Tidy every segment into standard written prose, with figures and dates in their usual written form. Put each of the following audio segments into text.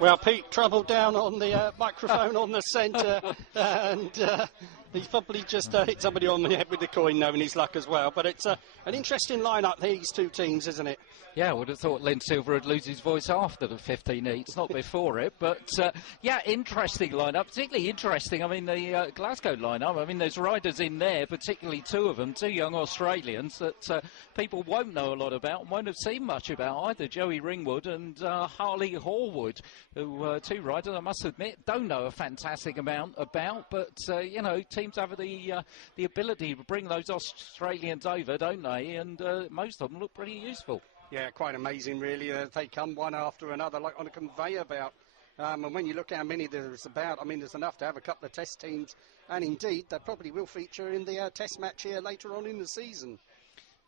Well, Pete troubled down on the microphone on the centre, and he's probably just hit somebody on the head with the coin, knowing his luck as well. But it's an interesting line-up, these two teams, isn't it? Yeah, I would have thought Lynn Silver would lose his voice after the 15 heats, not before it. But, yeah, interesting lineup, particularly interesting. I mean, the Glasgow lineup, I mean, there's riders in there, particularly two of them, two young Australians that people won't know a lot about and won't have seen much about either, Joey Ringwood and Harley Horwood, who two riders, I must admit, don't know a fantastic amount about. But, you know, teams have the ability to bring those Australians over, don't they? And most of them look pretty useful. Yeah, quite amazing, really. They come one after another, like on a conveyor belt. And when you look how many there's about, I mean, there's enough to have a couple of test teams. And indeed, they probably will feature in the test match here later on in the season.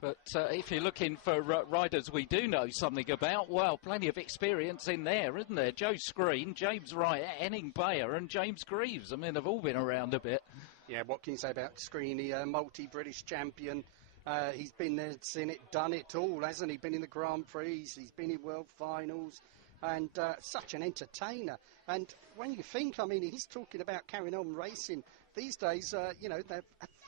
But if you're looking for riders we do know something about, well, plenty of experience in there, isn't there? Joe Screen, James Wright, Henning Bayer and James Greaves. I mean, they've all been around a bit. Yeah, what can you say about Screeny, multi-British champion? He's been there, seen it, done it all, hasn't he? Been in the Grand Prix, he's been in World Finals, and such an entertainer. And when you think, I mean, he's talking about carrying on racing. These days, you know, they're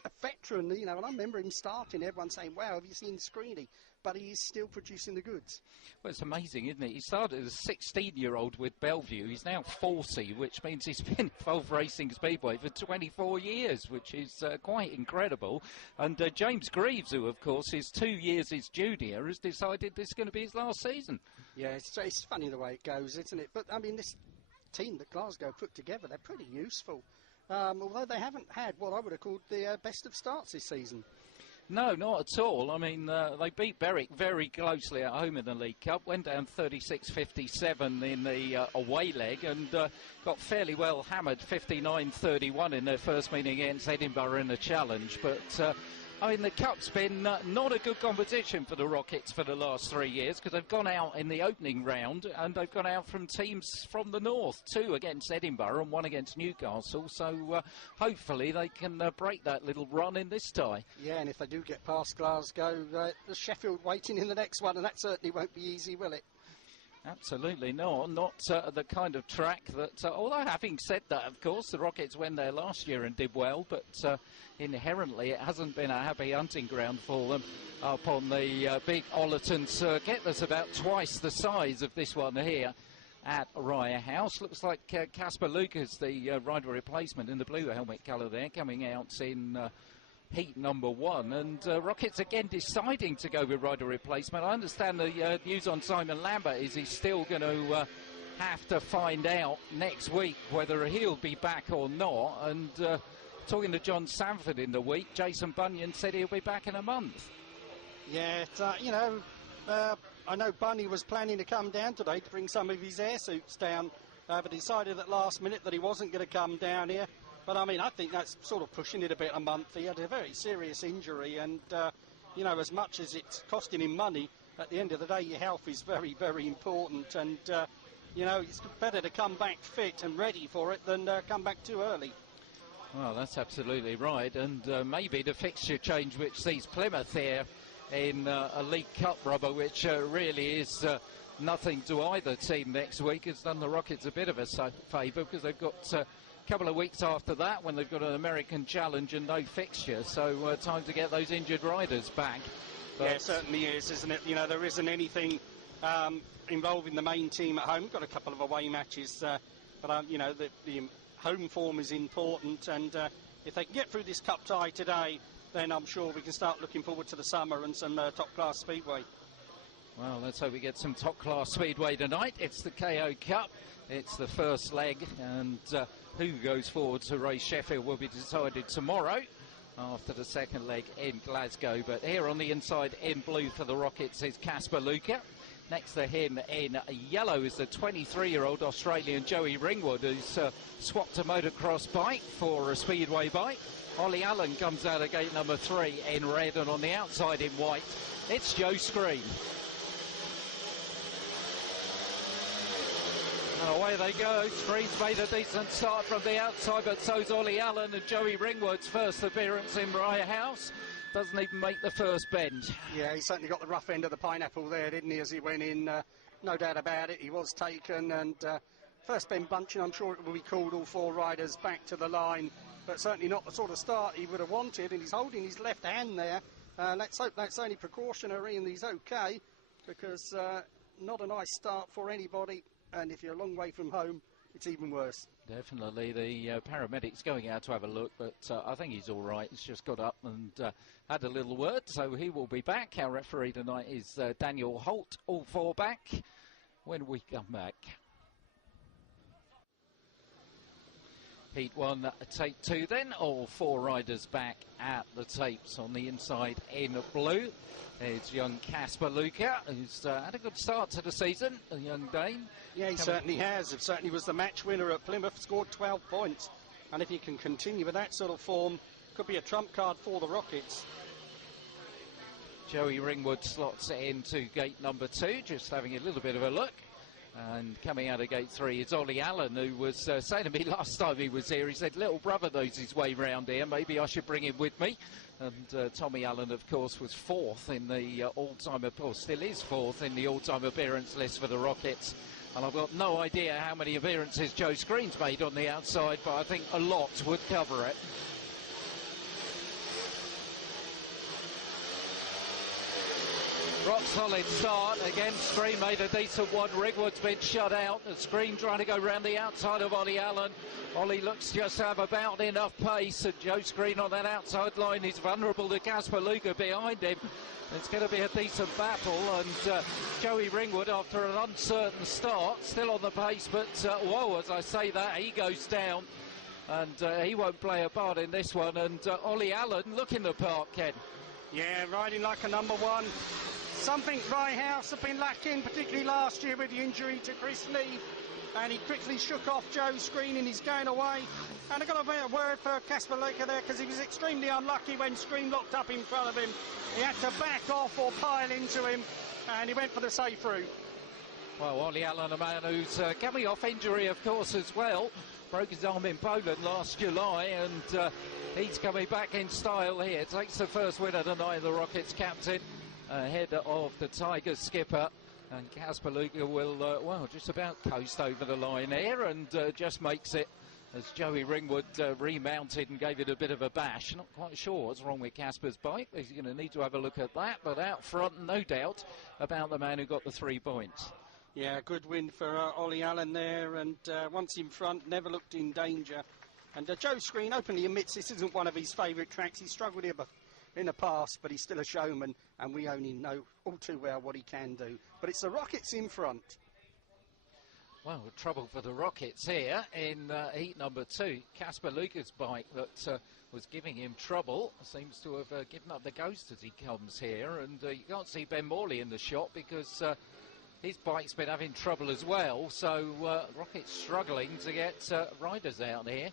a veteran, you know, and I remember him starting, everyone saying, wow, have you seen Screeny? But he is still producing the goods. Well, it's amazing, isn't it? He started as a 16-year-old with Bellevue. He's now 40, which means he's been involved racing Speedway for 24 years, which is quite incredible. And James Greaves, who, of course, is 2 years his junior, has decided this is going to be his last season. Yeah, it's funny the way it goes, isn't it? But, I mean, this team that Glasgow put together, they're pretty useful. Although they haven't had what I would have called the best of starts this season. No, not at all. I mean, they beat Berwick very closely at home in the League Cup, went down 36-57 in the away leg, and got fairly well hammered 59-31 in their first meeting against Edinburgh in the Challenge. But, I mean, the Cup's been not a good competition for the Rockets for the last 3 years, because they've gone out in the opening round, and they've gone out from teams from the north, 2 against Edinburgh and 1 against Newcastle. So hopefully they can break that little run in this tie. Yeah, and if they do get past Glasgow, there's Sheffield waiting in the next one, and that certainly won't be easy, will it? Absolutely not the kind of track that, although having said that, of course, the Rockets went there last year and did well, but inherently it hasn't been a happy hunting ground for them up on the big Ollerton circuit. That's about twice the size of this one here at Raya House. Looks like Casper Lucas, the rider replacement in the blue helmet colour there, coming out in heat number 1, and Rockets again deciding to go with rider replacement. I understand the news on Simon Lambert is he's still going to have to find out next week whether he'll be back or not, and talking to John Sanford in the week, Jason Bunyan said he'll be back in a month. Yeah, you know, I know Bunny was planning to come down today to bring some of his air suits down, but decided at last minute that he wasn't going to come down here. But, I mean, I think that's sort of pushing it a bit a month. He had a very serious injury, and, you know, as much as it's costing him money, at the end of the day, your health is very, very important. And, you know, it's better to come back fit and ready for it than come back too early. Well, that's absolutely right. And maybe the fixture change, which sees Plymouth here in a League Cup rubber, which really is nothing to either team next week, has done the Rockets a bit of a favour, because they've got couple of weeks after that when they've got an American Challenge and no fixture, so time to get those injured riders back. But yeah, it certainly is, isn't it? You know, there isn't anything involving the main team at home. We've got a couple of away matches, but you know, the home form is important, and if they can get through this cup tie today, then I'm sure we can start looking forward to the summer and some top-class speedway. Well, let's hope we get some top-class speedway tonight. It's the KO Cup. It's the first leg, and who goes forward to race Sheffield will be decided tomorrow after the second leg in Glasgow. But here on the inside in blue for the Rockets is Casper Luca. Next to him in yellow is the 23-year-old Australian Joey Ringwood, who's swapped a motocross bike for a speedway bike. Ollie Allen comes out of gate number 3 in red, and on the outside in white, it's Joe Screen. And away they go. Screen's made a decent start from the outside, but so's Ollie Allen, and Joey Ringwood's first appearance in Raya House doesn't even make the first bend. Yeah, he certainly got the rough end of the pineapple there, didn't he, as he went in? No doubt about it. He was taken, and first Ben Bunchen, I'm sure it will be called all 4 riders back to the line, but certainly not the sort of start he would have wanted, and he's holding his left hand there. Let's hope that's only precautionary and he's okay, because not a nice start for anybody, and if you're a long way from home, it's even worse. Definitely. The paramedic's going out to have a look, but I think he's all right. He's just got up and had a little word, so he will be back. Our referee tonight is Daniel Holt, all 4 back when we come back. Heat 1, tape 2 then, all 4 riders back at the tapes. On the inside in blue, there's young Casper Luca, who's had a good start to the season, a young Dane. Yeah, he certainly has. It certainly was the match winner at Plymouth, scored 12 points. And if he can continue with that sort of form, could be a trump card for the Rockets. Joey Ringwood slots into gate number 2, just having a little bit of a look. And coming out of gate 3 is Ollie Allen, who was saying to me last time he was here, he said, little brother knows his way round here, maybe I should bring him with me. And Tommy Allen, of course, was 4th in the all-time, or still is 4th in the all-time appearance list for the Rockets. And I've got no idea how many appearances Joe Screen's made on the outside, but I think a lot would cover it. Rock solid start. Again, Screen made a decent one. Ringwood's been shut out. The Screen trying to go round the outside of Ollie Allen. Ollie looks just to have about enough pace, and Joe Screen on that outside line is vulnerable to Casper Luca behind him. It's going to be a decent battle, and Joey Ringwood, after an uncertain start, still on the pace, but whoa, as I say that, he goes down, and he won't play a part in this one. And Ollie Allen looking the part, Ken. Yeah, riding like a number 1. Something Ryehouse have been lacking, particularly last year with the injury to Chris Lee, and he quickly shook off Joe Screen and he's going away. And I've got a bit of word for Casper Luca there, because he was extremely unlucky when Screen locked up in front of him. He had to back off or pile into him, and he went for the safe route. Well, Ollie Allen, a man who's coming off injury, of course, as well. Broke his arm in Poland last July, and he's coming back in style here. Takes the first winner tonight, the Rockets captain, ahead of the Tigers skipper. And Casper Luca will, well, just about coast over the line here, and just makes it as Joey Ringwood remounted and gave it a bit of a bash. Not quite sure what's wrong with Casper's bike. He's going to need to have a look at that. But out front, no doubt about the man who got the 3 points. Yeah, good win for Ollie Allen there, and once in front, never looked in danger. And Joe Screen openly admits this isn't one of his favourite tracks. He's struggled here in the past, but he's still a showman, and we only know all too well what he can do. But it's the Rockets in front. Well, trouble for the Rockets here in heat number 2. Casper Luca's bike that was giving him trouble seems to have given up the ghost as he comes here, and you can't see Ben Morley in the shot because his bike's been having trouble as well. So Rockets struggling to get riders out here.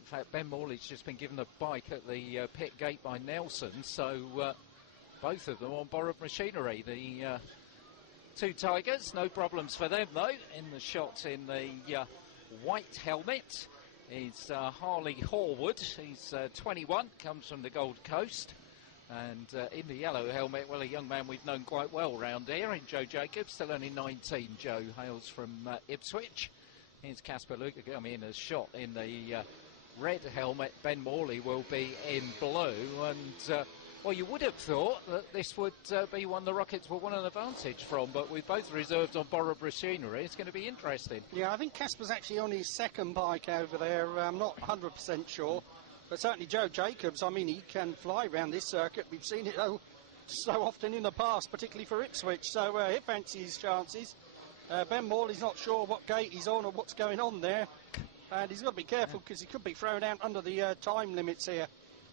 In fact, Ben Morley's just been given a bike at the pit gate by Nelson, so both of them on borrowed machinery. The 2 Tigers, no problems for them though. In the shot in the white helmet is Harley Horwood. He's 21, comes from the Gold Coast. And in the yellow helmet, well, a young man we've known quite well round here in Joe Jacobs, still only 19. Joe hails from Ipswich. Here's Casper Luca coming in as shot in the red helmet. Ben Morley will be in blue, and well, you would have thought that this would be one the Rockets will want an advantage from, but we've both reserved on borrowed machinery. It's going to be interesting. Yeah, I think Casper's actually on his second bike over there. I'm not 100% sure, but certainly Joe Jacobs, I mean, he can fly around this circuit. We've seen it so often in the past, particularly for Ipswich, so he fancies his chances. Ben Morley's not sure what gate he's on or what's going on there, and he's got to be careful because he could be thrown out under the time limits here.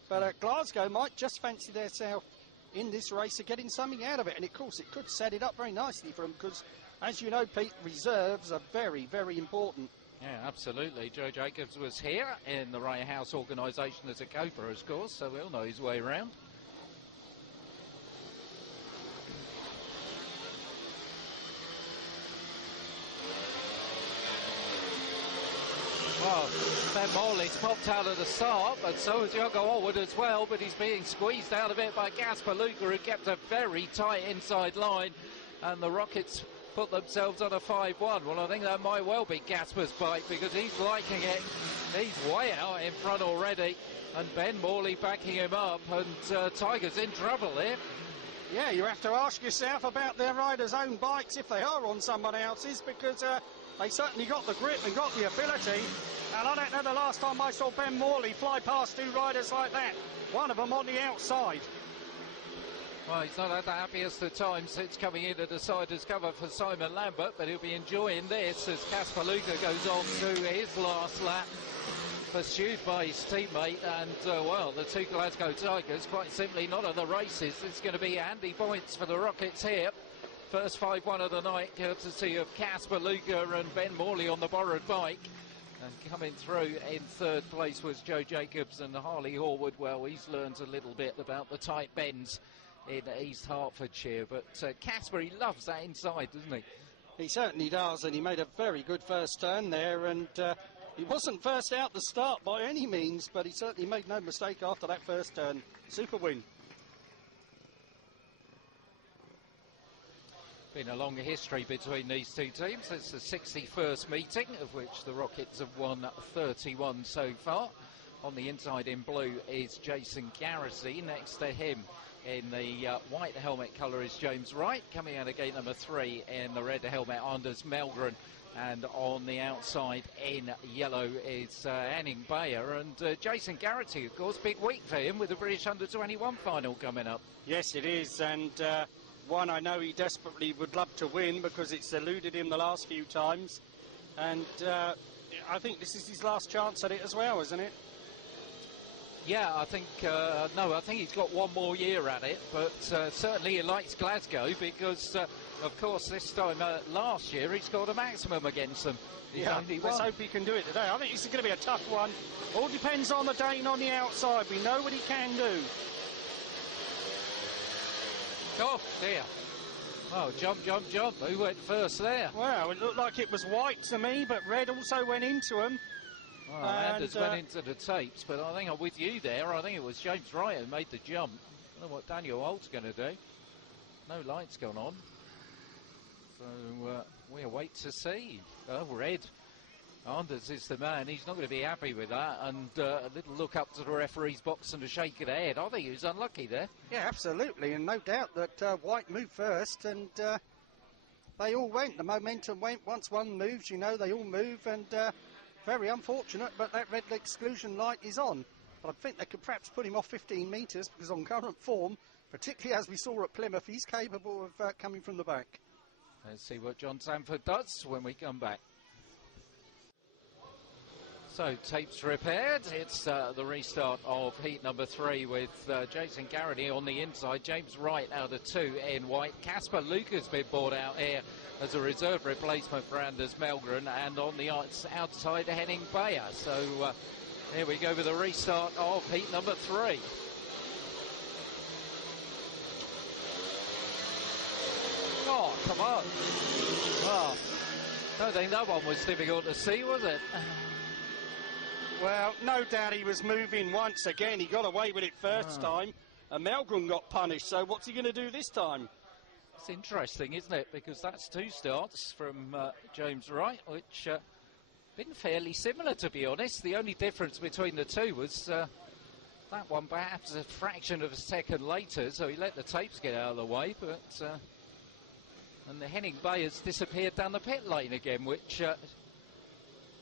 But Glasgow might just fancy themselves in this race of getting something out of it. And, of course, it could set it up very nicely for them because, as you know, Pete, reserves are very, very important. Yeah, absolutely. Joe Jacobs was here in the Ryehouse organisation as a coper, of course, so he'll know his way around. Well, Ben Morley's popped out of the start, but so has Yogo Allwood as well, but he's being squeezed out of it by Casper Luca, who kept a very tight inside line, and the Rockets put themselves on a 5-1. Well, I think that might well be Gasper's bike because he's liking it. He's way out in front already, and Ben Morley backing him up, and Tiger's in trouble here. Yeah, you have to ask yourself about their riders' own bikes if they are on someone else's, because they certainly got the grip and got the ability. And I don't know the last time I saw Ben Morley fly past two riders like that. One of them on the outside. Well, he's not had the happiest of times since coming in to decide his cover for Simon Lambert, but he'll be enjoying this as Casper Luca goes on to his last lap, pursued by his teammate, and well, the two Glasgow Tigers quite simply not at the races. It's going to be handy points for the Rockets here. First 5-1 of the night, courtesy of Casper Luca and Ben Morley on the borrowed bike. And coming through in third place was Joe Jacobs and Harley Horwood. Well, he's learned a little bit about the tight bends in East Hertfordshire, but Casper, he loves that inside, doesn't he? He certainly does, and he made a very good first turn there, and he wasn't first out the start by any means, but he certainly made no mistake after that first turn. Super win. Been a long history between these two teams. It's the 61st meeting, of which the Rockets have won 31 so far. On the inside in blue is Jason Garrity. Next to him in the white helmet colour is James Wright. Coming out of gate number 3 in the red helmet, Anders Melgren. And on the outside in yellow is Henning Bayer. And Jason Garrity, of course, big week for him with the British Under-21 final coming up. Yes, it is, and one I know he desperately would love to win because it's eluded him the last few times. And I think this is his last chance at it as well, isn't it? Yeah, I think, I think he's got one more year at it, but certainly he likes Glasgow because, of course, this time last year he scored a maximum against them. Let's hope he can do it today. I think this is going to be a tough one. All depends on the Dane on the outside. We know what he can do. Oh, dear. Oh, jump. Who went first there? Well, it looked like it was White to me, but Red also went into him. Well, Anders went into the tapes, but I think I'm with you there. I think it was James Wright who made the jump. I don't know what Daniel Holt's going to do. No lights gone on. So we'll wait to see. Oh, Red. Anders is the man. He's not going to be happy with that. And a little look up to the referee's box and a shake of the head. I think he was unlucky there. Yeah, absolutely. And no doubt that White moved first. And they all went. The momentum went. Once one moves, they all move. And very unfortunate, but that red exclusion light is on. But I think they could perhaps put him off 15 metres because on current form, particularly as we saw at Plymouth, he's capable of coming from the back. Let's see what John Sanford does when we come back. So, tapes repaired. It's the restart of heat number 3 with Jason Garrity on the inside. James Wright out of 2 in white. Casper Luca's been brought out here as a reserve replacement for Anders Melgren. And on the outside, Henning Bayer. So, here we go with the restart of heat number 3. Oh, come on. Oh, I don't think that one was difficult to see, was it? Well, no doubt he was moving once again. He got away with it first time, and Melgren got punished. So what's he going to do this time? It's interesting, isn't it? Because that's 2 starts from James Wright, which been fairly similar, to be honest. The only difference between the two was that one perhaps a fraction of a second later, so he let the tapes get out of the way. But and the Henning Bayers disappeared down the pit lane again, which...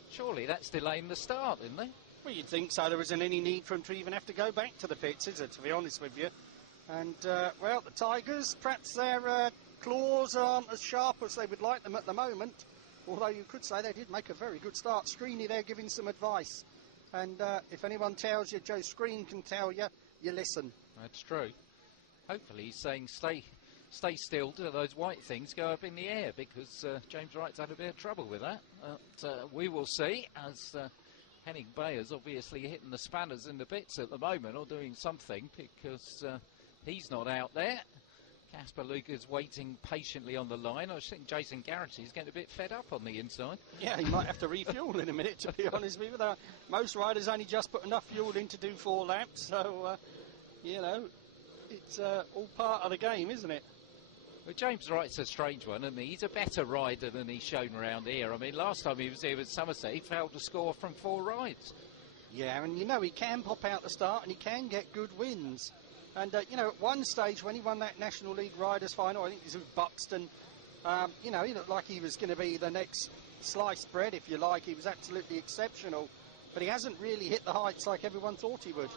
surely that's delaying the start, isn't it? Well, you'd think so. There isn't any need for him to even have to go back to the pits, is there, to be honest with you? And, well, the Tigers, perhaps their claws aren't as sharp as they would like them at the moment, although you could say they did make a very good start. Screeny there giving some advice. And if anyone tells you, Joe Screen can tell you, you listen. That's true. Hopefully he's saying stay still till those white things go up in the air, because James Wright's had a bit of trouble with that. We will see, as Henning Bayer's obviously hitting the spanners in the bits at the moment, or doing something, because he's not out there. Casper Luca's waiting patiently on the line. I think Jason Garrity's getting a bit fed up on the inside. Yeah, he might have to refuel in a minute, to be honest with you. Most riders only just put enough fuel in to do 4 laps, so, it's all part of the game, isn't it? Well, James Wright's a strange one, and he's a better rider than he's shown around here. I mean, last time he was here with Somerset, he failed to score from 4 rides. Yeah, and you know, he can pop out the start and he can get good wins. And, you know, at one stage when he won that National League Riders final, I think it was with Buxton, you know, he looked like he was going to be the next sliced bread, if you like. He was absolutely exceptional, but he hasn't really hit the heights like everyone thought he would.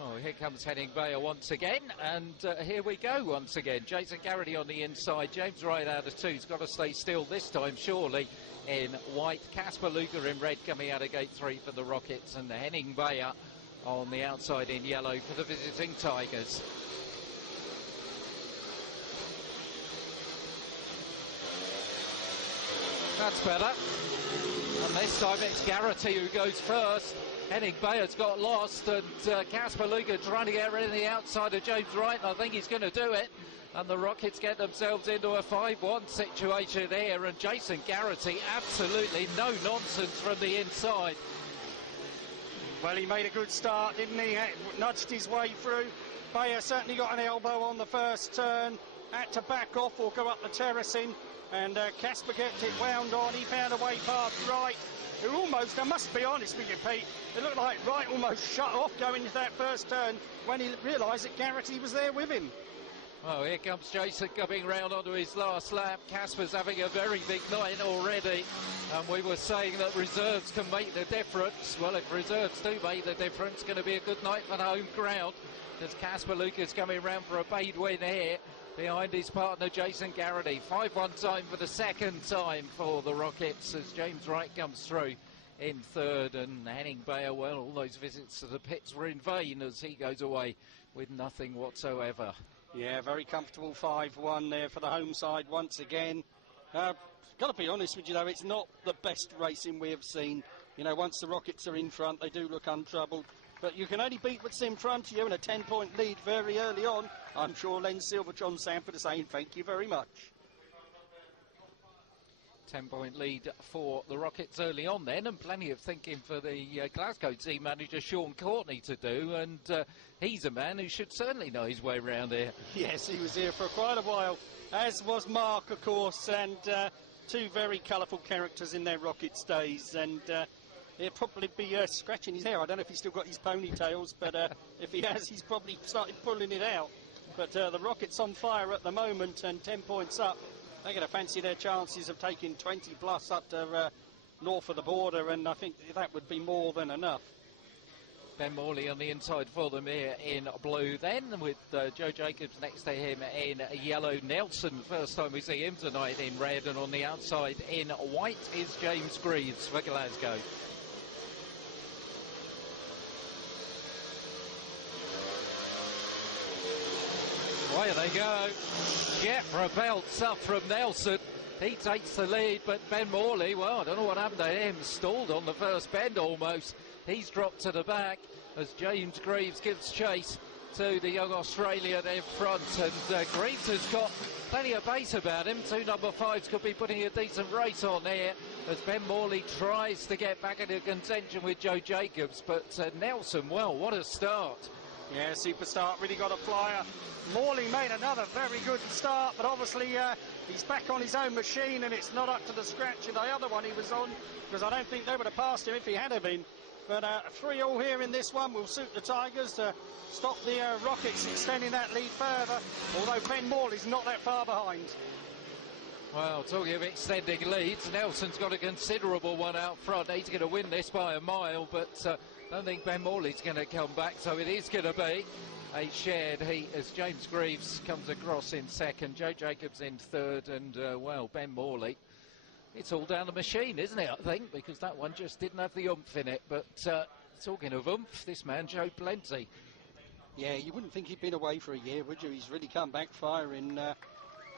Oh, here comes Henning Bayer once again, and here we go once again. Jason Garrity on the inside, James Wright out of 2. He's got to stay still this time, surely, in white. Casper Luger in red coming out of gate 3 for the Rockets, and Henning Bayer on the outside in yellow for the visiting Tigers. That's better. And this time it's Garrity who goes first. Henning Bayer's got lost, and Casper Luger trying to get rid of the outside of James Wright, and I think he's going to do it. And the Rockets get themselves into a 5-1 situation here, and Jason Garrity, absolutely no nonsense from the inside. Well, he made a good start, didn't he? Nudged his way through. Bayer certainly got an elbow on the first turn, had to back off or go up the terracing, and Casper gets it wound on. He found a way past Wright, who almost, I must be honest with you, Pete, it looked like Wright almost shut off going into that first turn when he realised that Garrity was there with him. Oh, here comes Jason coming round onto his last lap. Casper's having a very big night already, and we were saying that reserves can make the difference. Well, if reserves do make the difference, it's going to be a good night for the home crowd, as Casper Luger's coming round for a paid win here behind his partner Jason Garrity. 5-1 time for the second time for the Rockets as James Wright comes through in third, and Henning Bayer, well, all those visits to the pits were in vain as he goes away with nothing whatsoever. Yeah, very comfortable 5-1 there for the home side once again. Got to be honest with you, though, it's not the best racing we have seen. You know, once the Rockets are in front, they do look untroubled. But you can only beat what's in front of you, and a 10-point lead very early on. I'm sure Len Silver, John Sanford are saying thank you very much. 10-point lead for the Rockets early on then, and plenty of thinking for the Glasgow team manager Sean Courtney to do, and he's a man who should certainly know his way around here. Yes, he was here for quite a while, as was Mark, of course, and two very colourful characters in their Rockets days, and he'll probably be scratching his hair. I don't know if he's still got his ponytails, but if he has, he's probably started pulling it out. But the Rockets on fire at the moment, and 10 points up. They're going to fancy their chances of taking 20 plus up to north of the border, and I think that would be more than enough. Ben Morley on the inside for them here in blue then, with Joe Jacobs next to him in yellow. Nelson, first time we see him tonight, in red, and on the outside in white is James Greaves for Glasgow. Away they go. Jeffra belts up from Nelson. He takes the lead, but Ben Morley, well, I don't know what happened to him. Stalled on the first bend almost. He's dropped to the back as James Greaves gives chase to the young Australian in front. And Greaves has got plenty of pace about him. 2 number 5s could be putting a decent race on here as Ben Morley tries to get back into contention with Joe Jacobs. But Nelson, well, what a start. Yeah, superstar, really got a flyer. Morley made another very good start, but obviously he's back on his own machine and it's not up to the scratch of the other one he was on, because I don't think they would have passed him if he had been. But 3-3 here in this one will suit the Tigers to stop the Rockets extending that lead further, although Ben Morley's not that far behind. Well, talking of extending leads, Nelson's got a considerable one out front. He's going to win this by a mile, but I don't think Ben Morley's going to come back, so it is going to be a shared heat as James Greaves comes across in second, Joe Jacobs in third, and, well, Ben Morley. It's all down the machine, isn't it, I think, because that one just didn't have the oomph in it. But talking of oomph, this man showed plenty. Yeah, you wouldn't think he'd been away for a year, would you? He's really come back firing.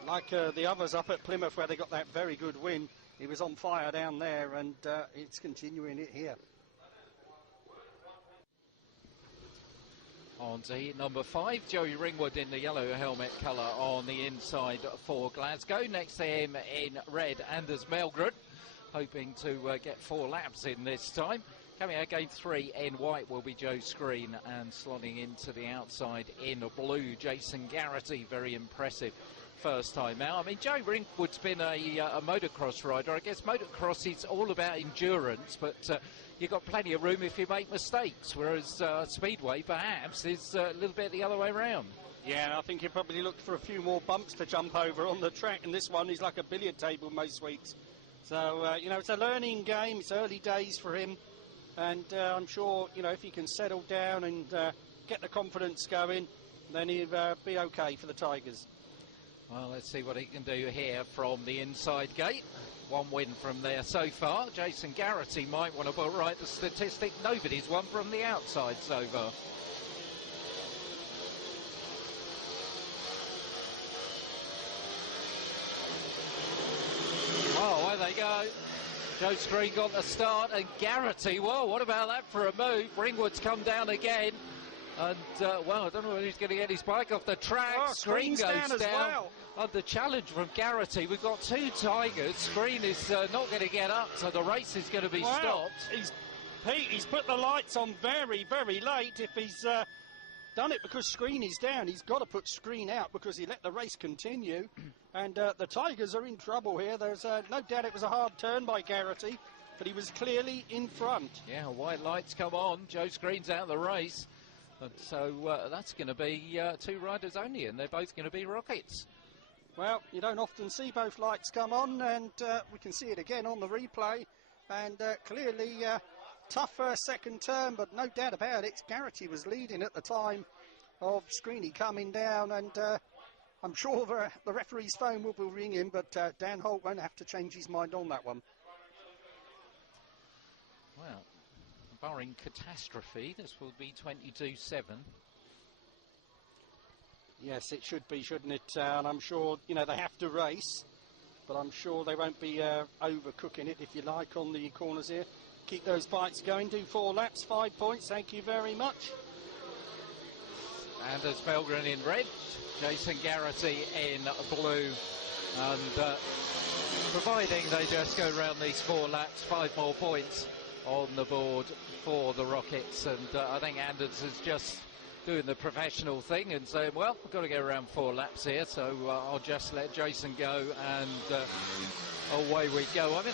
Like the others up at Plymouth where they got that very good win. He was on fire down there, and it's continuing it here. On to heat number 5, Joey Ringwood in the yellow helmet colour on the inside for Glasgow. Next to him in red, Anders Melgren, hoping to get 4 laps in this time. Coming out game 3 in white will be Joe Screen, and slotting into the outside in blue, Jason Garrity, very impressive first time out. I mean, Joe Ringwood's been a motocross rider. I guess motocross is all about endurance, but you've got plenty of room if you make mistakes, whereas Speedway perhaps is a little bit the other way around. Yeah, and I think he probably looked for a few more bumps to jump over on the track, and this one is like a billiard table most weeks. So, you know, it's a learning game. It's early days for him, and I'm sure, you know, if he can settle down and get the confidence going, then he'll be okay for the Tigers. Well, let's see what he can do here from the inside gate. One win from there so far. Jason Garrity might want to put right the statistic. Nobody's won from the outside so far. Oh, there they go. Joe Screen got the start, and Garrity, well, what about that for a move? Ringwood's come down again. And, well, I don't know when he's going to get his bike off the track. Oh, Screen goes down. As well. Under challenge from Garrity. We've got two Tigers. Screen is not going to get up, so the race is going to be stopped. He's put the lights on very, very late. If he's done it because Screen is down, he's got to put Screen out because he let the race continue. And the Tigers are in trouble here. There's no doubt it was a hard turn by Garrity, but he was clearly in front. Yeah, white lights come on. Joe Screen's out of the race. And so that's going to be two riders only, and they're both going to be Rockets. Well, you don't often see both lights come on, and we can see it again on the replay. And clearly tough second turn, but no doubt about it, Garrity was leading at the time of Screeny coming down, and I'm sure the referee's phone will be ringing, but Dan Holt won't have to change his mind on that one. Well, barring catastrophe, this will be 22-7. Yes, it should be, shouldn't it? And I'm sure, you know, they have to race, but I'm sure they won't be overcooking it, if you like, on the corners here. Keep those bikes going, do 4 laps, 5 points, thank you very much. Anders Belgren in red, Jason Garrity in blue, and providing they just go around these 4 laps, 5 more points on the board for the Rockets. And I think Anders is just doing the professional thing and saying, well, we've got to go around 4 laps here, so I'll just let Jason go, and away we go. I mean,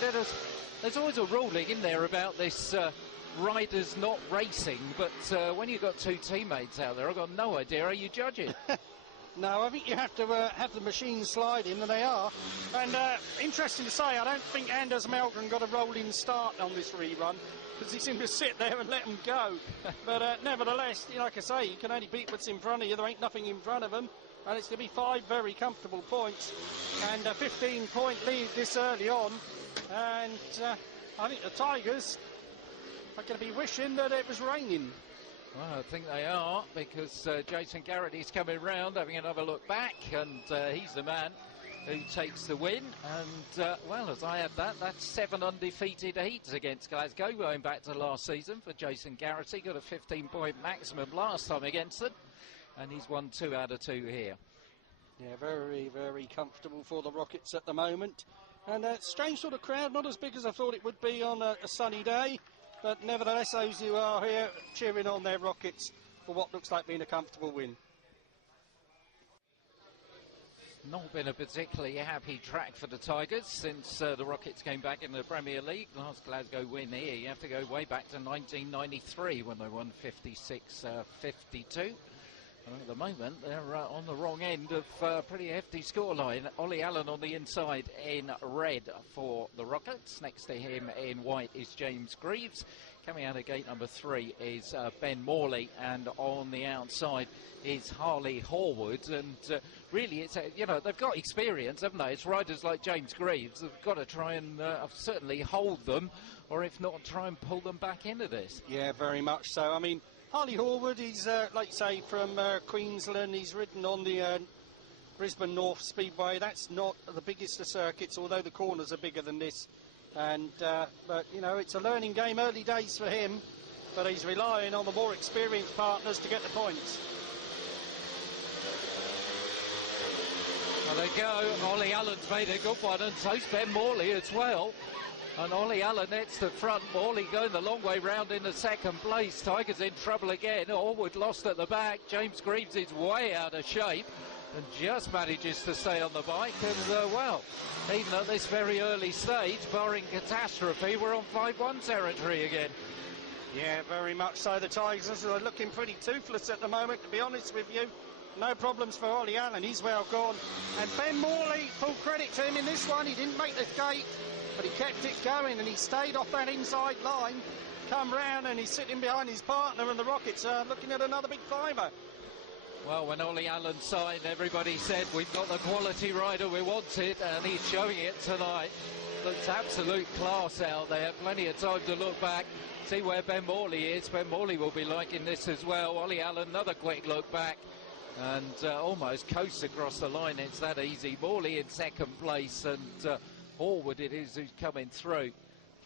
there's always a ruling in there about this riders not racing, but when you've got 2 teammates out there, I've got no idea how you judge it. No, I think you have to have the machine sliding, and they are. And interesting to say, I don't think Anders Melgren got a rolling start on this rerun, because he seemed to sit there and let them go. But nevertheless, like I say, you can only beat what's in front of you. There ain't nothing in front of them, and it's going to be 5 very comfortable points, and a 15-point lead this early on. And I think the Tigers are going to be wishing that it was raining. Well, I think they are, because Jason Garrity's coming round, having another look back, and he's the man who takes the win. And, well, as I had that, that's 7 undefeated heats against Glasgow, going back to last season for Jason Garrity. Got a 15-point maximum last time against them, and he's won 2 out of 2 here. Yeah, very, very comfortable for the Rockets at the moment. And a strange sort of crowd, not as big as I thought it would be on a sunny day. But nevertheless, those who are here cheering on their Rockets for what looks like being a comfortable win. Not been a particularly happy track for the Tigers since the Rockets came back in the Premier League. Last Glasgow win here, you have to go way back to 1993 when they won 56-52. And at the moment, they're on the wrong end of a pretty hefty scoreline. Ollie Allen on the inside in red for the Rockets. Next to him in white is James Greaves. Coming out of gate number 3 is Ben Morley, and on the outside is Harley Horwood. And really, it's you know, they've got experience, haven't they? It's riders like James Greaves. They've got to try and certainly hold them, or if not, try and pull them back into this. Yeah, very much so. I mean, Harley Horwood, he's, like you say, from Queensland. He's ridden on the Brisbane North Speedway. That's not the biggest of circuits, although the corners are bigger than this. And but, you know, it's a learning game, early days for him, but he's relying on the more experienced partners to get the points. Well, there you go. Ollie Allen's made a good one, and so's Ben Morley as well. And Ollie Allen next to front. Morley going the long way round in the second place. Tigers in trouble again. Horwood lost at the back. James Greaves is way out of shape. and just manages to stay on the bike. And, well, even at this very early stage, barring catastrophe, we're on 5-1 territory again. Yeah, very much so. The Tigers are looking pretty toothless at the moment, to be honest with you. No problems for Ollie Allen, he's well gone. And Ben Morley, full credit to him in this one. He didn't make the gate, but he kept it going and he stayed off that inside line. Come round and he's sitting behind his partner, and the Rockets are looking at another big fiver. Well, when Ollie Allen signed, everybody said we've got the quality rider we wanted, and he's showing it tonight. Looks absolute class out there. Plenty of time to look back, see where Ben Morley is. Ben Morley will be liking this as well. Ollie Allen, another quick look back, and almost coasts across the line. It's that easy. Morley in second place, and Horwood it is who's coming through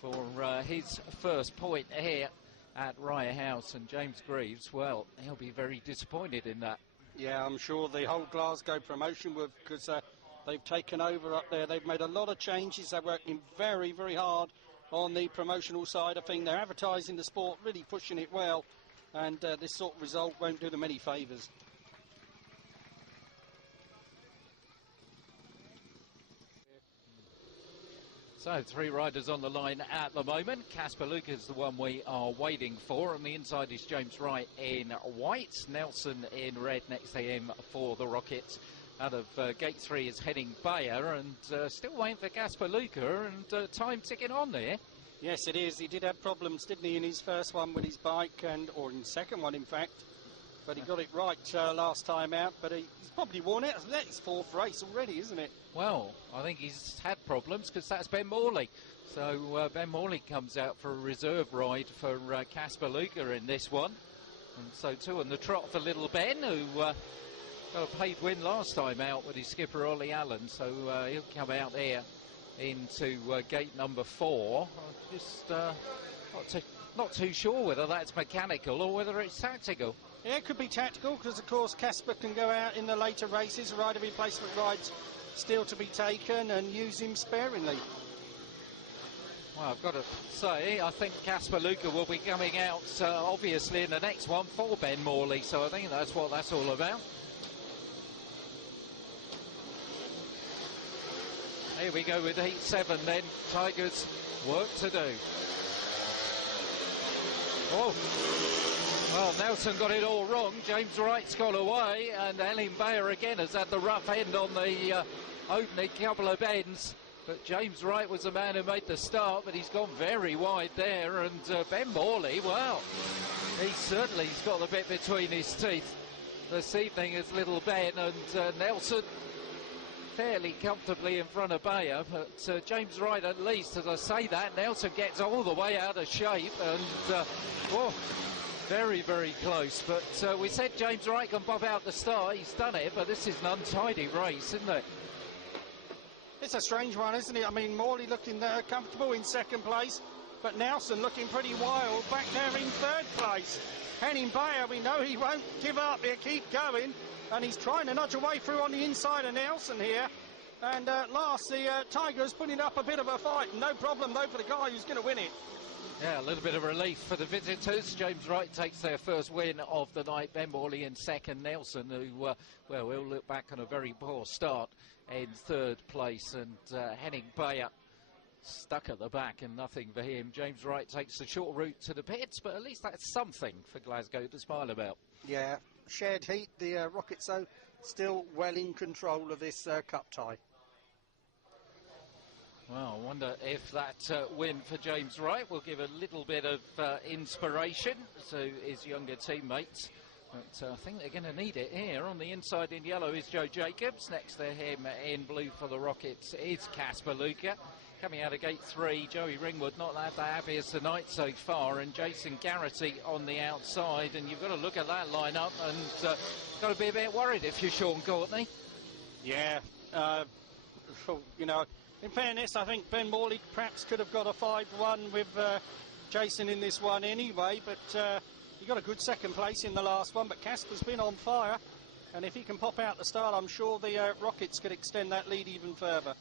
for his first point here at Rye House. And James Greaves, well, he'll be very disappointed in that. Yeah, I'm sure the whole Glasgow promotion will, because they've taken over up there. They've made a lot of changes. They're working very, very hard on the promotional side of things. They're advertising the sport, really pushing it well, and this sort of result won't do them any favours. So 3 riders on the line at the moment. Casper Luca's the one we are waiting for. On the inside is James Wright in white. Nelson in red next to him for the Rockets. Out of gate 3 is Henning Bayer, and still waiting for Casper Luca, and time ticking on there. Yes, it is. He did have problems, didn't he, in his first one with his bike, or in the second one, in fact. But he got it right last time out, but he's probably worn it. That's his 4th race already, isn't it? Well, I think he's had problems, because that's Ben Morley. So Ben Morley comes out for a reserve ride for Casper Luca in this one. And so too on the trot for little Ben, who got a paid win last time out with his skipper Ollie Allen. So he'll come out there into gate number 4. Just not too sure whether that's mechanical or whether it's tactical. Yeah, it could be tactical, because of course Casper can go out in the later races, rider replacement rides still to be taken, and use him sparingly. Well, I've got to say, I think Casper Luca will be coming out obviously in the next one for Ben Morley, so I think that's what that's all about. Here we go with heat 7 then. Tigers work to do. Oh, well, Nelson got it all wrong. James Wright's got away, and Henning Bayer again has had the rough end on the opening couple of bends. But James Wright was the man who made the start, but he's gone very wide there. And Ben Morley, well, he's got the bit between his teeth this evening as little Ben, and Nelson fairly comfortably in front of Bayer, but James Wright, at least, as I say that, Nelson gets all the way out of shape, and very, very close. But we said James Wright can pop out the start. He's done it, but this is an untidy race, isn't it? It's a strange one, isn't it? I mean, Morley looking comfortable in second place, but Nelson looking pretty wild back there in third place. Henning Bayer, we know he won't give up, he'll keep going, and he's trying to nudge away through on the inside of Nelson here. And at last, the Tigers putting up a bit of a fight. No problem, though, for the guy who's going to win it. Yeah, a little bit of relief for the visitors. James Wright takes their first win of the night. Ben Morley in second. Nelson, who, well, we'll look back on a very poor start, in third place. And Henning Bayer stuck at the back and nothing for him. James Wright takes the short route to the pits, but at least that's something for Glasgow to smile about. Yeah, shared heat. The Rockets, though, still well in control of this cup tie. Well, I wonder if that win for James Wright will give a little bit of inspiration to his younger teammates. But I think they're going to need it here. On the inside in yellow is Joe Jacobs. Next to him in blue for the Rockets is Casper Luca. Coming out of gate 3, Joey Ringwood not that happiest tonight so far, and Jason Garrity on the outside. And you've got to look at that lineup and got to be a bit worried if you're Sean Courtney. Yeah, you know, in fairness, I think Ben Morley perhaps could have got a 5-1 with Jason in this one anyway, but he got a good second place in the last one. But Casper's been on fire, and if he can pop out the start, I'm sure the Rockets could extend that lead even further.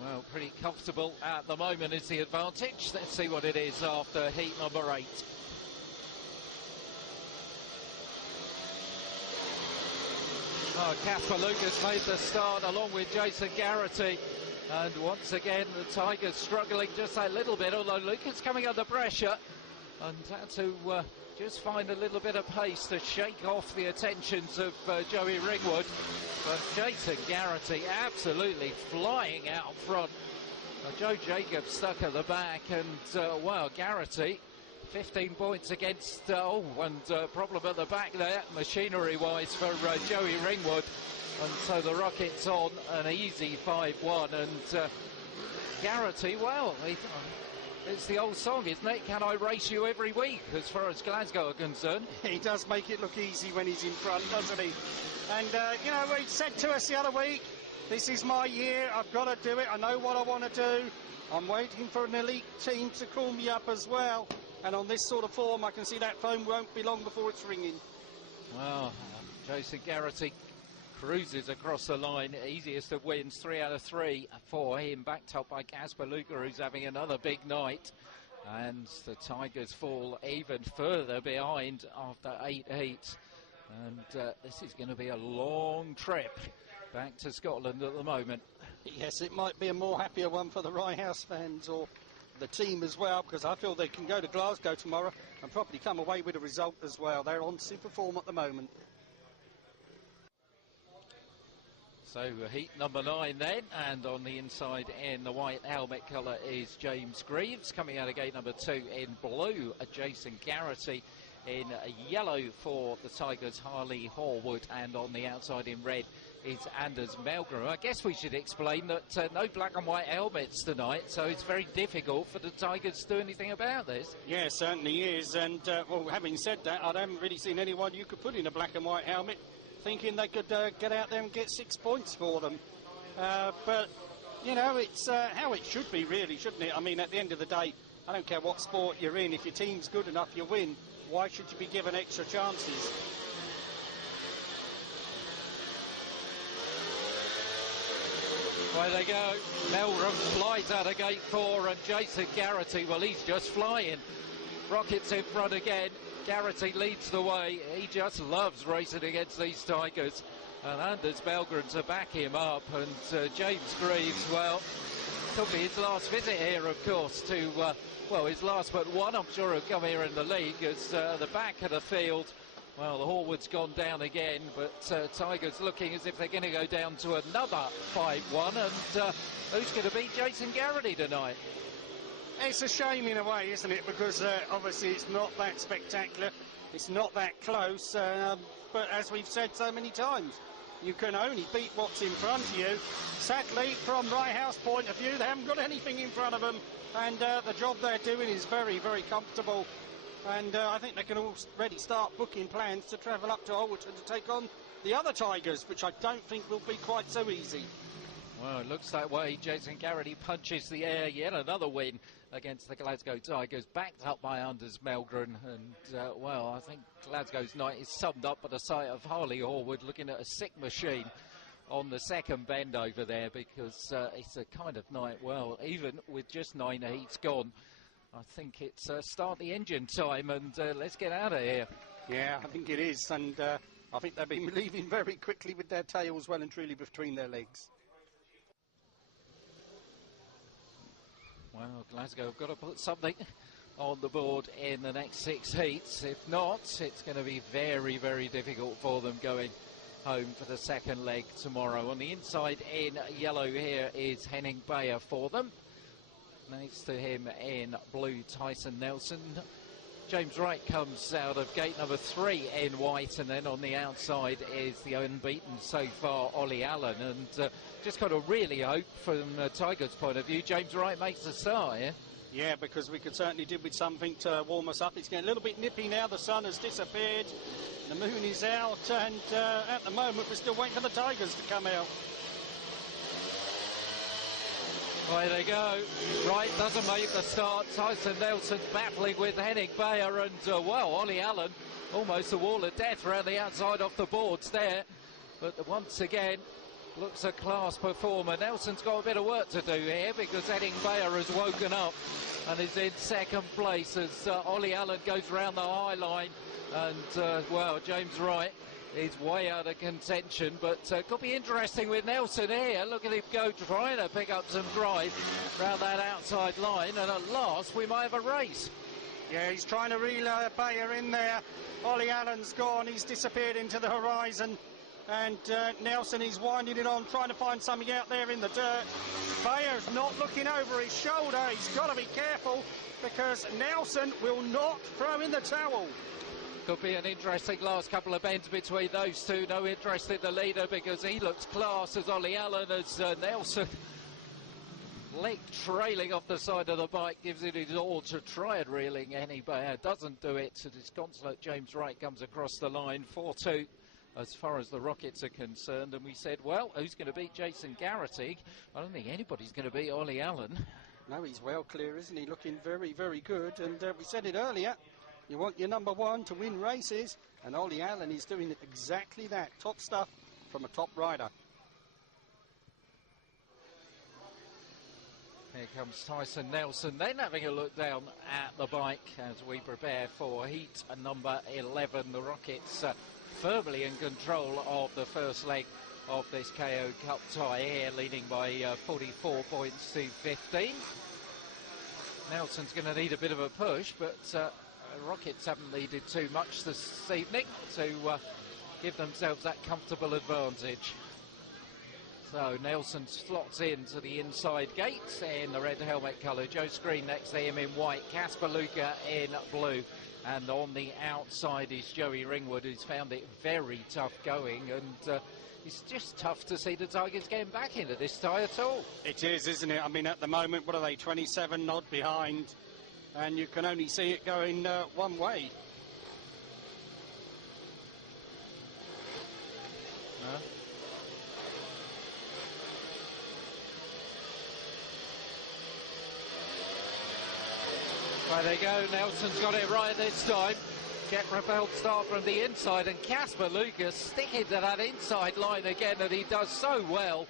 Well, pretty comfortable at the moment is the advantage. Let's see what it is after heat number 8. Oh, Casper Lucas made the start along with Jason Garrity. And once again, the Tigers struggling just a little bit, although Lucas coming under pressure and had to just find a little bit of pace to shake off the attentions of Joey Ringwood. But Jason Garrity absolutely flying out front. Joe Jacobs stuck at the back, and well, Garrity 15 points against, problem at the back there, machinery-wise, for Joey Ringwood. And so the Rockets on an easy 5-1. And Garrity, well, it's the old song, isn't it? Can I race you every week, as far as Glasgow are concerned? He does make it look easy when he's in front, doesn't he? And, you know, he said to us the other week, this is my year, I've got to do it, I know what I want to do. I'm waiting for an elite team to call me up as well. And on this sort of form, I can see that phone won't be long before it's ringing. Well, Jason Garrity cruises across the line. Easiest of wins, 3 out of 3 for him. Backed up by Casper Luca, who's having another big night. And the Tigers fall even further behind after 8 heats. And this is going to be a long trip back to Scotland at the moment. Yes, it might be a more happier one for the Rye House fans, or the team as well, because I feel they can go to Glasgow tomorrow and probably come away with a result as well. They're on super form at the moment. So heat number 9 then, and on the inside in the white helmet colour is James Greaves. Coming out of gate number 2 in blue, Jason Garrity. In yellow for the Tigers, Harley Horwood, and on the outside in red is Anders Melgren. I guess we should explain that no black and white helmets tonight, so it's very difficult for the Tigers to do anything about this. Yeah, it certainly is. And, well, having said that, I haven't really seen anyone you could put in a black and white helmet thinking they could get out there and get 6 points for them. But, you know, it's how it should be, really, shouldn't it? I mean, at the end of the day, I don't care what sport you're in. If your team's good enough, you win. Why should you be given extra chances? Away they go. Melgren flies out of gate 4, and Jason Garrity, well, he's just flying. Rockets in front again. Garrity leads the way. He just loves racing against these Tigers. And Anders Melgren to back him up. And James Greaves, well, took his last visit here, of course, to, well, his last but one, I'm sure, he'll come here in the league. As the back of the field, well, the Horwood's gone down again, but Tigers looking as if they're going to go down to another 5-1. And who's going to beat Jason Garrity tonight? It's a shame in a way, isn't it? Because obviously it's not that spectacular, it's not that close, but as we've said so many times, you can only beat what's in front of you. Sadly, from Rye House point of view, they haven't got anything in front of them, and the job they're doing is very, very comfortable. And I think they can already start booking plans to travel up to Alderton to take on the other Tigers, which I don't think will be quite so easy. Well, it looks that way. Jason Garrity punches the air. Yet another win against the Glasgow Tigers, backed up by Anders Melgren. And, well, I think Glasgow's night is summed up by the sight of Harley Horwood looking at a sick machine on the second bend over there, because it's a kind of night, well, even with just 9 heats gone, I think it's start the engine time and let's get out of here. Yeah, I think it is. And I think they've been leaving very quickly with their tails well and truly between their legs. Well, Glasgow have got to put something on the board in the next 6 heats. If not, it's going to be very, very difficult for them going home for the second leg tomorrow. On the inside in yellow here is Henning Bayer for them. Next to him in blue, Tyson Nelson. James Wright comes out of gate number 3 in white, and then on the outside is the unbeaten so far, Ollie Allen. And just got to really hope from Tigers' point of view, James Wright makes a start here. Yeah, because we could certainly do with something to warm us up. It's getting a little bit nippy now. The sun has disappeared. The moon is out, and at the moment we're still waiting for the Tigers to come out. Away they go. Wright doesn't make the start. Tyson Nelson's battling with Henning Bayer, and well, Ollie Allen almost a wall of death around the outside off the boards there. But once again, looks a class performer. Nelson's got a bit of work to do here, because Henning Bayer has woken up and is in second place as Ollie Allen goes round the high line. And well, James Wright is way out of contention, but could be interesting with Nelson here. Look at him go, trying to pick up some drive round that outside line, and at last we might have a race. Yeah, he's trying to reel Bayer in there. Ollie Allen's gone, he's disappeared into the horizon, and Nelson is winding it on, trying to find something out there in the dirt. Bayer's not looking over his shoulder. He's got to be careful, because Nelson will not throw in the towel. Could be an interesting last couple of bends between those two. No interest in the leader, because he looks class as Ollie Allen, as Nelson, leg trailing off the side of the bike, gives it his all to try and reeling any Bayer. Doesn't do it. So disconsolate James Wright comes across the line, 4-2 as far as the Rockets are concerned. And we said, well, who's going to beat Jason Garrity? I don't think anybody's going to beat Ollie Allen. No, he's well clear, isn't he? Looking very, very good. And we said it earlier. You want your number one to win races, and Ollie Allen is doing exactly that. Top stuff from a top rider. Here comes Tyson Nelson, then having a look down at the bike as we prepare for heat number 11. The Rockets firmly in control of the first leg of this KO Cup tie here, leading by 44 points to 15. Nelson's going to need a bit of a push, but Rockets haven't needed too much this evening to give themselves that comfortable advantage. So Nelson slots into the inside gates in the red helmet colour. Joe Screen next to him in white. Casper Luca in blue. And on the outside is Joey Ringwood, who's found it very tough going. And it's just tough to see the Tigers getting back into this tie at all. It is, isn't it? I mean, at the moment, what are they, 27 knot behind? And you can only see it going one way. There they go. Nelson's got it right this time. Get repelled start from the inside, and Casper Lucas sticking to that inside line again, and he does so well.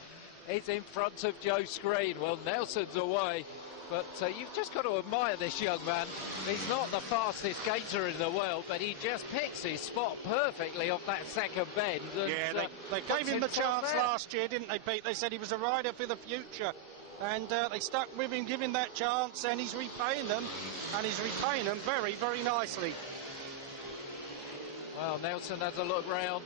He's in front of Joe Screen. Well, Nelson's away. But you've just got to admire this young man. He's not the fastest gaiter in the world, but he just picks his spot perfectly off that second bend. And, yeah, they gave him the chance last year, didn't they, Pete? They said he was a rider for the future. And they stuck with him, giving that chance, and he's repaying them. And he's repaying them very, very nicely. Well, Nelson has a look round.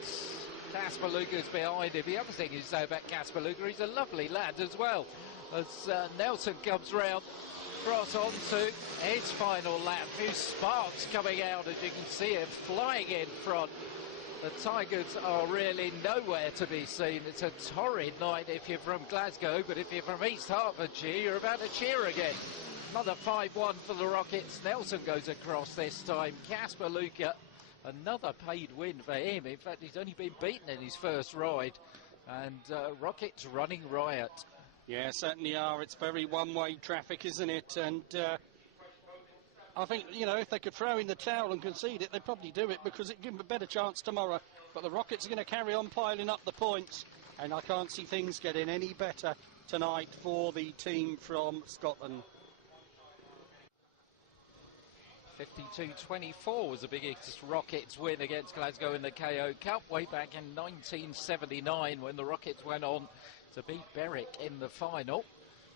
Casper Luca's behind him. The other thing you say about Casper Luca, he's a lovely lad as well. As Nelson comes round, cross on to his final lap. A few sparks coming out, as you can see him flying in front. The Tigers are really nowhere to be seen. It's a torrid night if you're from Glasgow, but if you're from East Hertfordshire, you're about to cheer again. Another 5-1 for the Rockets. Nelson goes across this time. Casper Luca, another paid win for him. In fact, he's only been beaten in his first ride. And Rockets running riot. Yeah, certainly are. It's very one-way traffic, isn't it? And I think, you know, if they could throw in the towel and concede it, they'd probably do it, because it'd give them a better chance tomorrow. But the Rockets are going to carry on piling up the points, and I can't see things getting any better tonight for the team from Scotland. 52-24 was the biggest Rockets win against Glasgow in the KO Cup way back in 1979, when the Rockets went on to beat Berwick in the final.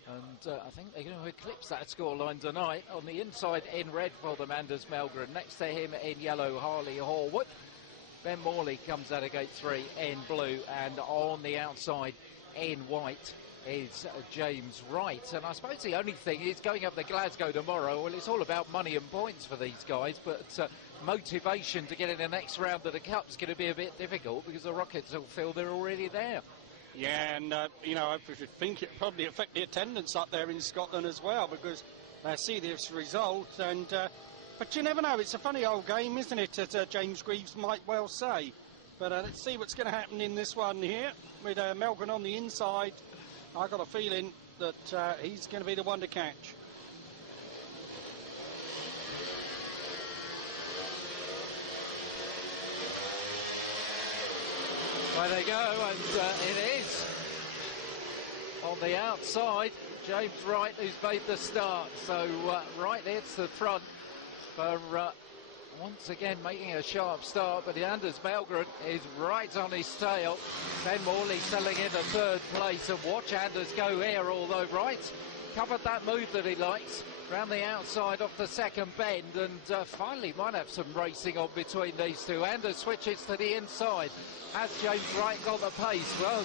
And I think they're going to eclipse that scoreline tonight. On the inside in red for them, Anders Melgren. Next to him in yellow, Harley Horwood. Ben Morley comes out of gate 3 in blue. And on the outside in white is James Wright. And I suppose the only thing is, going up to Glasgow tomorrow, well, it's all about money and points for these guys. But motivation to get in the next round of the Cup is going to be a bit difficult, because the Rockets will feel they're already there. Yeah, and, you know, I think it probably affect the attendance up there in Scotland as well, because they see this result. And but you never know. It's a funny old game, isn't it, as James Greaves might well say. But let's see what's going to happen in this one here. With Melgren on the inside, I've got a feeling that he's going to be the one to catch. There they go, and it is on the outside, James Wright, who's made the start. So Wright hits the front for once again making a sharp start, but Anders Belgren is right on his tail. Ben Morley selling into third place, and watch Anders go here, although Wright covered that move that he likes round the outside off the second bend, and finally might have some racing on between these two. Anders switches to the inside. Has James Wright got the pace? Well,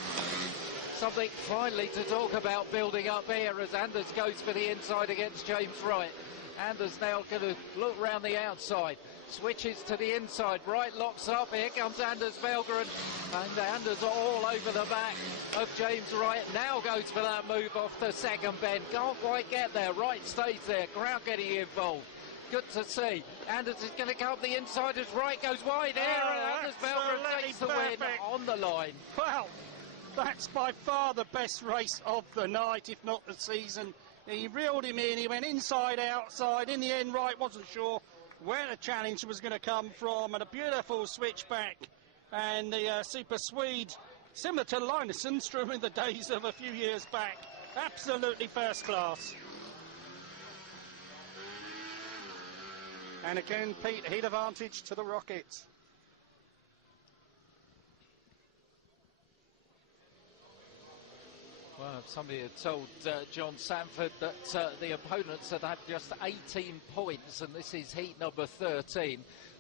something finally to talk about building up here as Anders goes for the inside against James Wright. Anders now going to look round the outside, switches to the inside, Wright locks up, here comes Anders Belgren, and Anders all over the back of James Wright, now goes for that move off the second bend, can't quite get there, Wright stays there, crowd getting involved. Good to see. Anders is going to come up the inside as Wright goes wide here, and Anders Belgren takes the win on the line. Well, that's by far the best race of the night, if not the season. He reeled him in, he went inside, outside. In the end, Wright wasn't sure where the challenge was going to come from, and a beautiful switchback. And the Super Swede, similar to Linus Sundstrom in the days of a few years back, absolutely first class. And again, Pete, heat advantage to the Rockets. Well, somebody had told John Sanford that the opponents had had just 18 points, and this is heat number 13.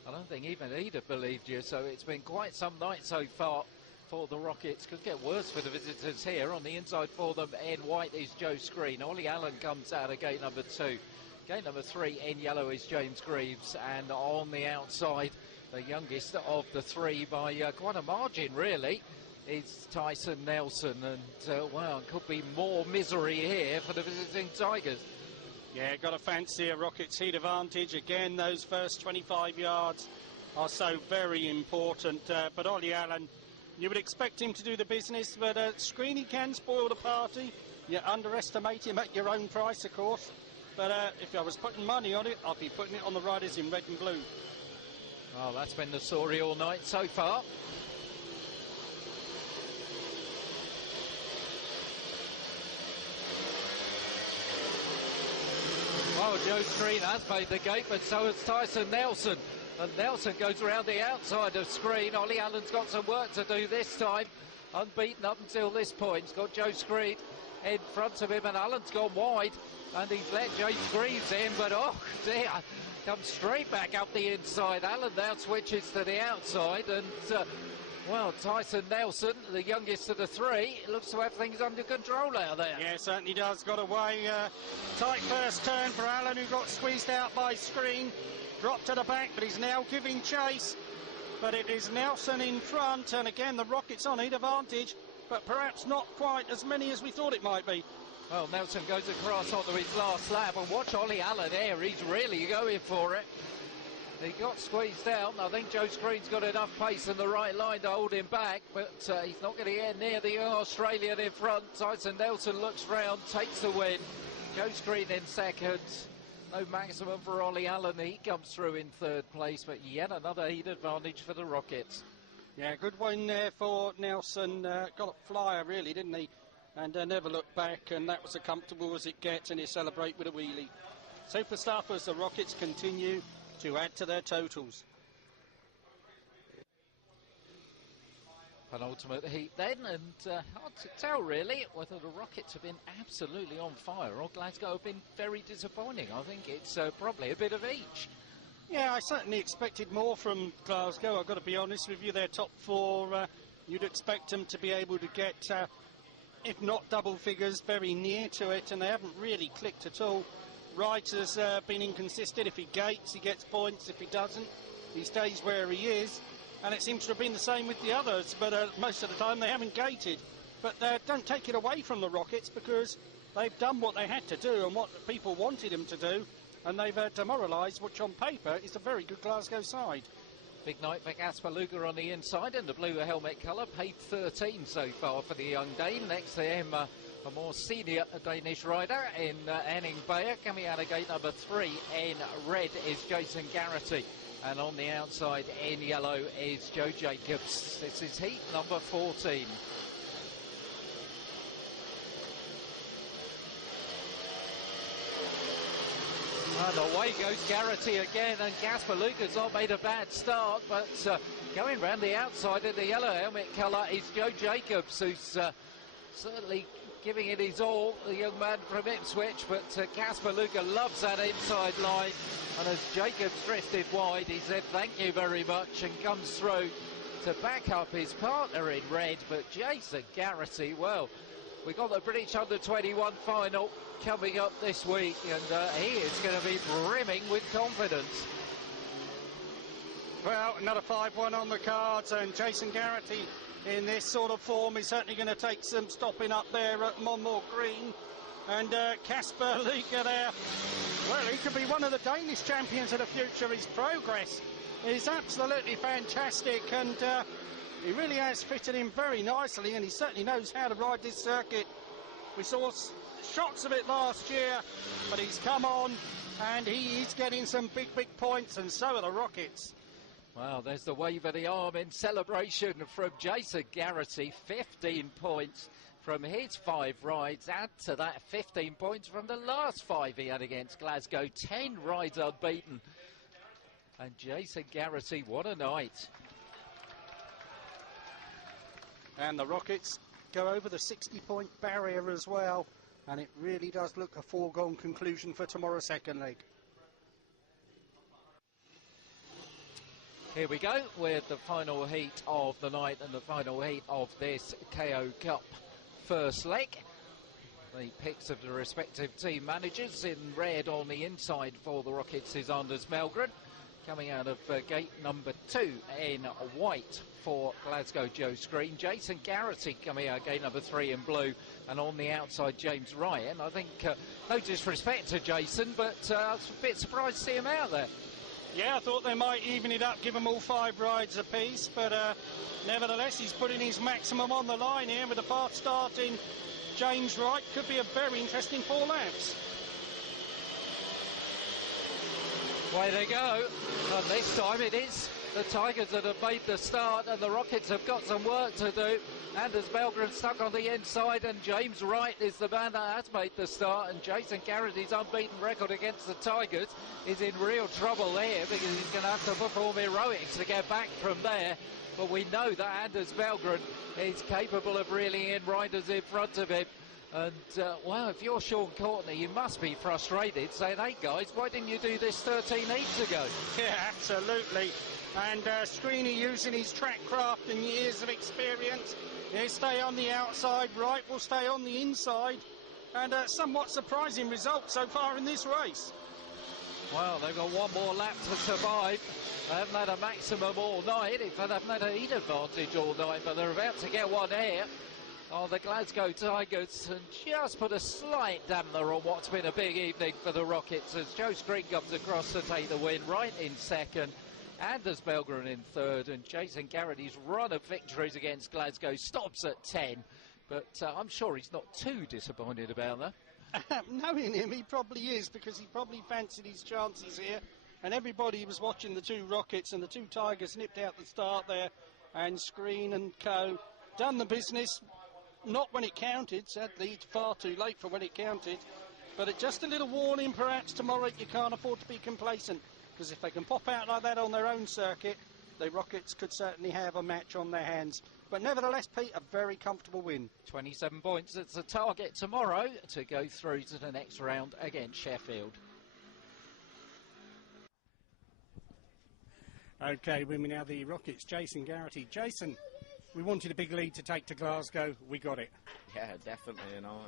I don't think even he'd have believed you, so it's been quite some night so far for the Rockets. Could get worse for the visitors here. On the inside for them in white is Joe Screen. Ollie Allen comes out of gate number 2. Gate number 3 in yellow is James Greaves, and on the outside, the youngest of the three by quite a margin, really, is Tyson Nelson, and well, could be more misery here for the visiting Tigers. Yeah, got to fancy a Rockets heat advantage. Again, those first 25 yards are so very important, but Ollie Allen, you would expect him to do the business, but Screeney can spoil the party. You underestimate him at your own price, of course, but if I was putting money on it, I'd be putting it on the riders in red and blue. Well, that's been the story all night so far. Oh, Joe Screen has made the gate, but so has Tyson Nelson. And Nelson goes around the outside of Screen. Ollie Allen's got some work to do this time. Unbeaten up until this point. He's got Joe Screen in front of him, and Allen's gone wide. And he's let James Greaves in, but oh dear, comes straight back up the inside. Allen now switches to the outside, and well, Tyson Nelson, the youngest of the three, looks to have things under control out there. Yeah, certainly does. Got away. Tight first turn for Allen, who got squeezed out by Screen. Dropped to the back, but he's now giving chase. But it is Nelson in front, and again, the Rockets on heat advantage, but perhaps not quite as many as we thought it might be. Well, Nelson goes across onto his last lap, and watch Ollie Allen here. He's really going for it. He got squeezed out. I think Joe Screen's got enough pace in the right line to hold him back, but he's not going to get near the young Australian in front. Tyson Nelson looks round, takes the win. Joe Screen in second. No maximum for Ollie Allen. He comes through in third place, but yet another heat advantage for the Rockets. Yeah, good win there for Nelson. Got a flyer, really, didn't he? And never looked back, and that was as comfortable as it gets, and he celebrate with a wheelie. Superstar as the Rockets continue to add to their totals. Penultimate heat then, and hard to tell really whether the Rockets have been absolutely on fire or Glasgow have been very disappointing. I think it's probably a bit of each. Yeah, I certainly expected more from Glasgow. I've got to be honest with you, their top four, you'd expect them to be able to get, if not double figures, very near to it, and they haven't really clicked at all. Wright has been inconsistent. If he gates, he gets points. If he doesn't, he stays where he is. And it seems to have been the same with the others, but most of the time they haven't gated. But don't take it away from the Rockets, because they've done what they had to do and what people wanted them to do, and they've demoralised, which on paper is a very good Glasgow side. Big night for Casper Luger on the inside in the blue helmet colour. Paid 13 so far for the young Dane. Next to him, a more senior Danish rider in Henning Bayer. Coming out of gate number 3 in red is Jason Garrity. And on the outside in yellow is Joe Jacobs. This is heat number 14. And away goes Garrity again, and Gasper Luca's not made a bad start, but going round the outside in the yellow helmet colour is Joe Jacobs, who's certainly giving it his all, the young man from Ipswich, but Gasper Luca loves that inside line, and as Jacobs drifted wide, he said thank you very much and comes through to back up his partner in red. But Jason Garrity, well, we got the British Under-21 final coming up this week, and he is going to be brimming with confidence. Well, another 5-1 on the cards, and Jason Garrity in this sort of form is certainly going to take some stopping up there at Monmore Green. And Casper Luca there, well, he could be one of the Danish champions of the future. His progress is absolutely fantastic, and he really has fitted in very nicely, and he certainly knows how to ride this circuit. We saw shots of it last year, but he's come on, and he is getting some big points, and so are the Rockets. Well, there's the wave of the arm in celebration from Jason Garrity. 15 points from his 5 rides. Add to that 15 points from the last 5 he had against Glasgow. 10 rides unbeaten. And Jason Garrity, what a night. And the Rockets go over the 60-point barrier as well. And it really does look a foregone conclusion for tomorrow's second leg. Here we go with the final heat of the night and the final heat of this KO Cup first leg. The picks of the respective team managers. In red on the inside for the Rockets is Anders Melgren. Coming out of gate number 2 in white for Glasgow Joe Screen. Jason Garrity coming out gate number 3 in blue. And on the outside, James Ryan. I think, no disrespect to Jason, but I was a bit surprised to see him out there. Yeah, I thought they might even it up, give them all 5 rides apiece, but nevertheless, he's putting his maximum on the line here with a fast start in James Wright. Could be a very interesting 4 laps. Away they go, and this time it is the Tigers that have made the start, and the Rockets have got some work to do. Anders Melgren stuck on the inside, and James Wright is the man that has made the start, and Jason Garrity's unbeaten record against the Tigers is in real trouble here, because he's going to have to perform heroics to get back from there. But we know that Anders Melgren is capable of reeling in riders in front of him. And, well, if you're Sean Courtney, you must be frustrated, saying, hey, guys, why didn't you do this 13 heats ago? Yeah, absolutely. And Screeney using his track craft and years of experience. He'll stay on the outside, Wright will stay on the inside. And somewhat surprising result so far in this race. Well, they've got one more lap to survive. They haven't had a maximum all night. In fact, they haven't had a heat advantage all night, but they're about to get one here. Oh, the Glasgow Tigers, and just put a slight dampener on what's been a big evening for the Rockets as Joe Screen comes across to take the win. Right in second, Anders Melgren in third, and Jason Garrity's run of victories against Glasgow stops at 10. But I'm sure he's not too disappointed about that. Knowing him, he probably is, because he probably fancied his chances here. And everybody was watching the 2 Rockets, and the 2 Tigers nipped out the start there. And Screen and co. done the business. Not when it counted, sadly, it's far too late for when it counted. But just a little warning, perhaps tomorrow you can't afford to be complacent, because if they can pop out like that on their own circuit, the Rockets could certainly have a match on their hands. But nevertheless, Pete, a very comfortable win. 27 points, it's the target tomorrow to go through to the next round against Sheffield. OK, with me now, the Rockets, Jason Garrity. Jason, we wanted a big lead to take to Glasgow. We got it. Yeah, definitely, you know.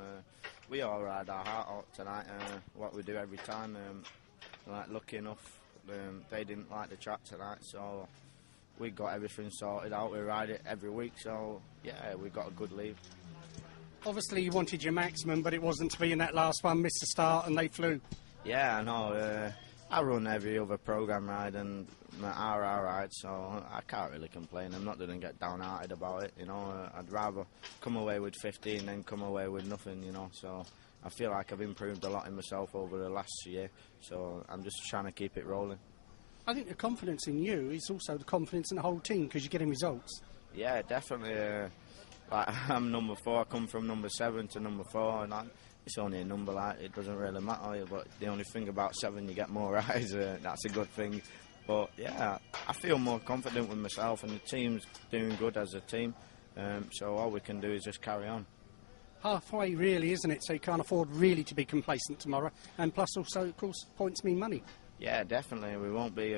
We all ride our heart out tonight, what we do every time. Like, lucky enough, they didn't like the track tonight, so we got everything sorted out. We ride it every week, so, yeah, we got a good lead. Obviously, you wanted your maximum, but it wasn't to be in that last one. Missed the start, and they flew. Yeah, I know. I run every other programme ride and my RR ride, so I can't really complain. I'm not going to get downhearted about it, you know. I'd rather come away with 15 than come away with nothing, you know. So I feel like I've improved a lot in myself over the last year, so I'm just trying to keep it rolling. I think the confidence in you is also the confidence in the whole team, because you're getting results. Yeah, definitely. Like, I'm number 4. I come from number 7 to number 4, and it's only a number, like, it doesn't really matter. But the only thing about 7, you get more eyes. That's a good thing. But yeah, I feel more confident with myself, and the team's doing good as a team. So all we can do is just carry on. Halfway, really, isn't it? So you can't afford really to be complacent tomorrow. And plus, also, of course, points mean money. Yeah, definitely. We won't be.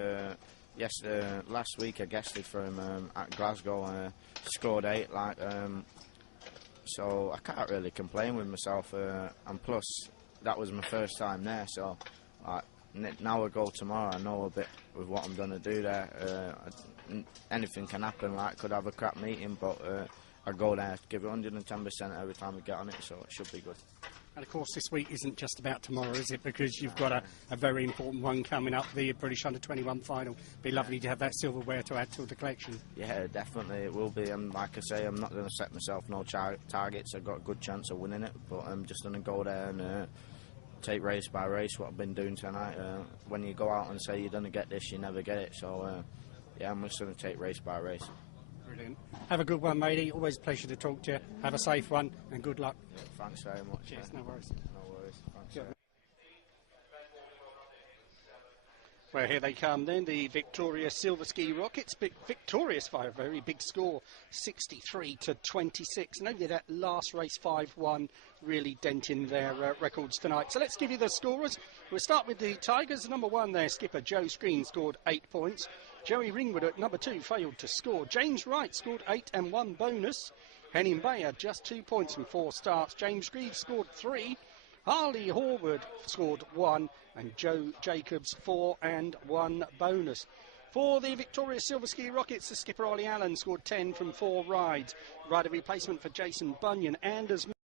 Last week I guested for him at Glasgow. Scored 8. So I can't really complain with myself. And plus, that was my first time there. So now I go tomorrow, I know a bit with what I'm going to do there. Anything can happen. Could have a crap meeting, but I go there, give it 110% every time we get on it. So it should be good. And of course, this week isn't just about tomorrow, is it? Because you've got a very important one coming up, the British Under-21 final. Be lovely to have that silverware to add to the collection. Yeah, definitely it will be. And like I say, I'm not going to set myself no targets. I've got a good chance of winning it, but I'm just going to go there and take race by race. What I've been doing tonight. When you go out and say you're going to get this, you never get it. So yeah, I'm just going to take race by race. Brilliant. Have a good one, matey. Always a pleasure to talk to you. Have a safe one and good luck. Yeah, thanks very much. Cheers, no worries. No worries. Thanks. Well, here they come then, the victorious Silver Ski Rockets, victorious by a very big score, 63-26. And only that last race, 5-1, really denting their records tonight. So let's give you the scorers. We'll start with the Tigers. Number 1 there, skipper Joe Screen scored 8 points. Joey Ringwood at number 2 failed to score. James Wright scored 8 and 1 bonus. Henning Bayer just 2 points from 4 starts. James Greaves scored 3. Harley Horwood scored 1. And Joe Jacobs 4 and 1 bonus. For the victorious Silver Ski Rockets, the skipper Ollie Allen scored 10 from 4 rides. Rider replacement for Jason Bunyan. Anders